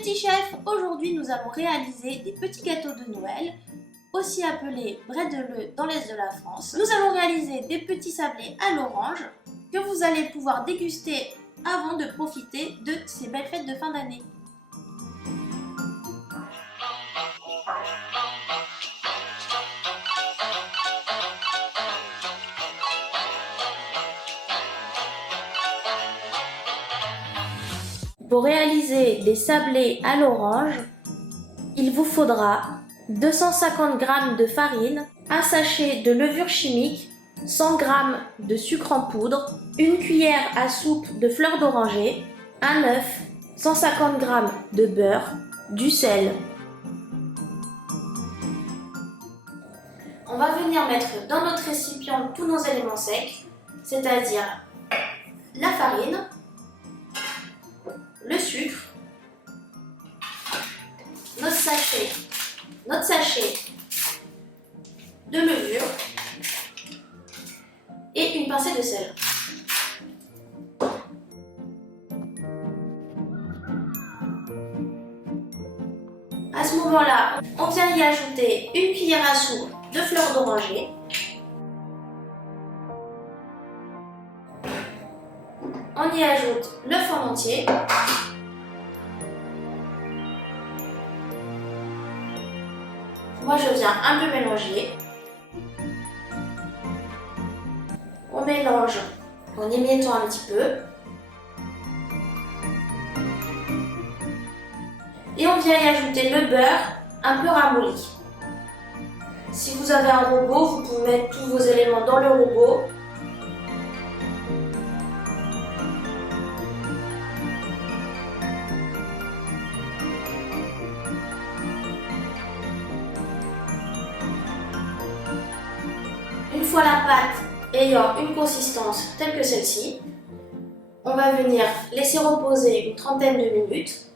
petits chefs, aujourd'hui nous allons réaliser des petits gâteaux de Noël, aussi appelés brédeleux dans l'est de la France. Nous allons réaliser des petits sablés à l'orange que vous allez pouvoir déguster avant de profiter de ces belles fêtes de fin d'année. Pour réaliser des sablés à l'orange, il vous faudra 250 g de farine, un sachet de levure chimique, 100 g de sucre en poudre, une cuillère à soupe de fleurs d'oranger, un œuf, 150 g de beurre, du sel. On va venir mettre dans notre récipient tous nos éléments secs, c'est-à-dire la farine, le sucre, notre sachet de levure et une pincée de sel. À ce moment-là, on vient y ajouter une cuillère à soupe de fleurs d'oranger. On y ajoute l'œuf en entier. Moi, je viens un peu mélanger. On mélange en émiettant un petit peu. Et on vient y ajouter le beurre un peu ramolli. Si vous avez un robot, vous pouvez mettre tous vos éléments dans le robot. Une fois la pâte ayant une consistance telle que celle-ci, on va venir laisser reposer une trentaine de minutes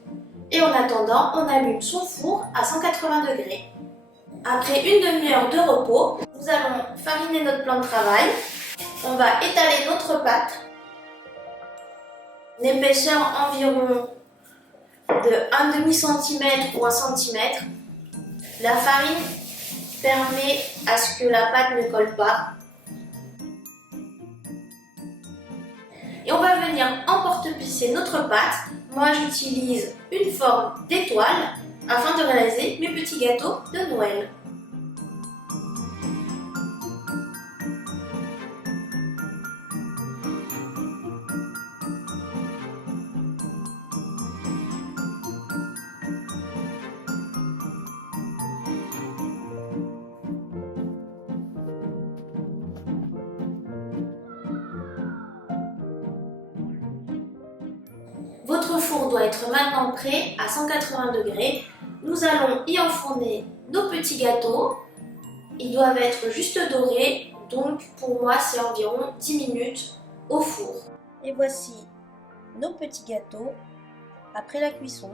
et en attendant, on allume son four à 180 degrés. Après une demi-heure de repos, nous allons fariner notre plan de travail. On va étaler notre pâte d'épaisseur environ de 1/2 cm ou 1 cm. La farine permet à ce que la pâte ne colle pas. Et on va venir emporte-pisser notre pâte. Moi, j'utilise une forme d'étoile afin de réaliser mes petits gâteaux de Noël. Votre four doit être maintenant prêt à 180 degrés. Nous allons y enfourner nos petits gâteaux. Ils doivent être juste dorés, donc pour moi c'est environ 10 minutes au four. Et voici nos petits gâteaux après la cuisson.